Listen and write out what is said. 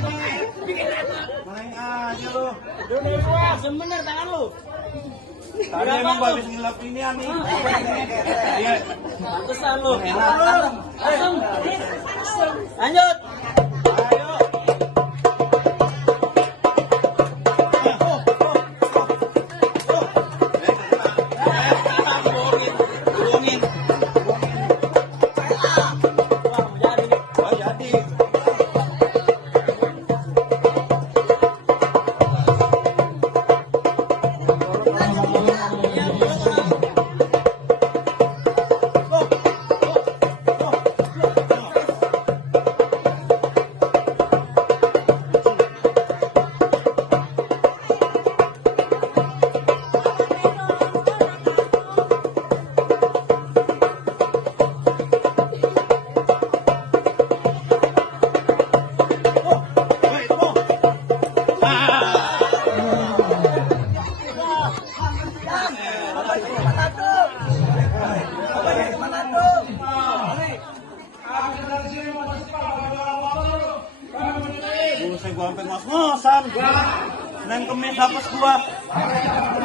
Main aja lu. Sebener tangan lu. Tadi emang habis ngelap ini nih. Iya. Pantesan lu. Langsung. Lanjut. Ayo. Turungin. Wah, mau jadi nih. Oh, jadi. Buset, gua sampai ngos-ngosan. Senin Kemis hapus gua.